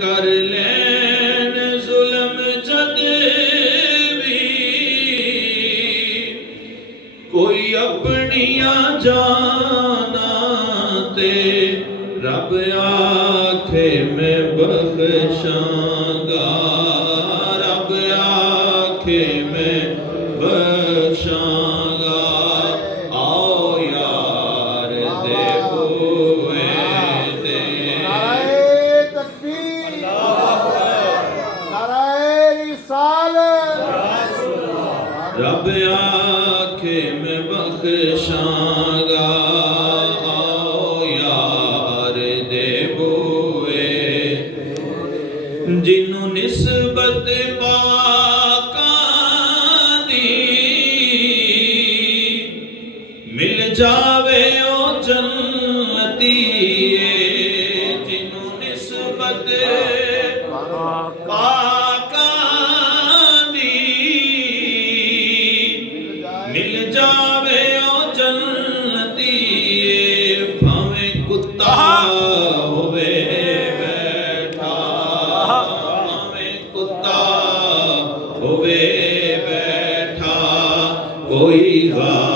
کر لین ظلم جد بھی کوئی اپنیاں جانا تے رب آکھے میں بخشاں گا رب آکھے میں بخشاں گا آؤ یار دے بوئے دے نعرہ تکبیر نعرہ رسالت رب آکھے میں بخشاں گا آؤ یار دے بوئے جنوں نسبت پاکاں دی مل جاوے او جنتی جنوں نسبت پاکاں دی مل جاوے او جنتی بھاویں کتا ہووے بیٹھا بھاویں کتا ہووے بیٹھا کوئی غالب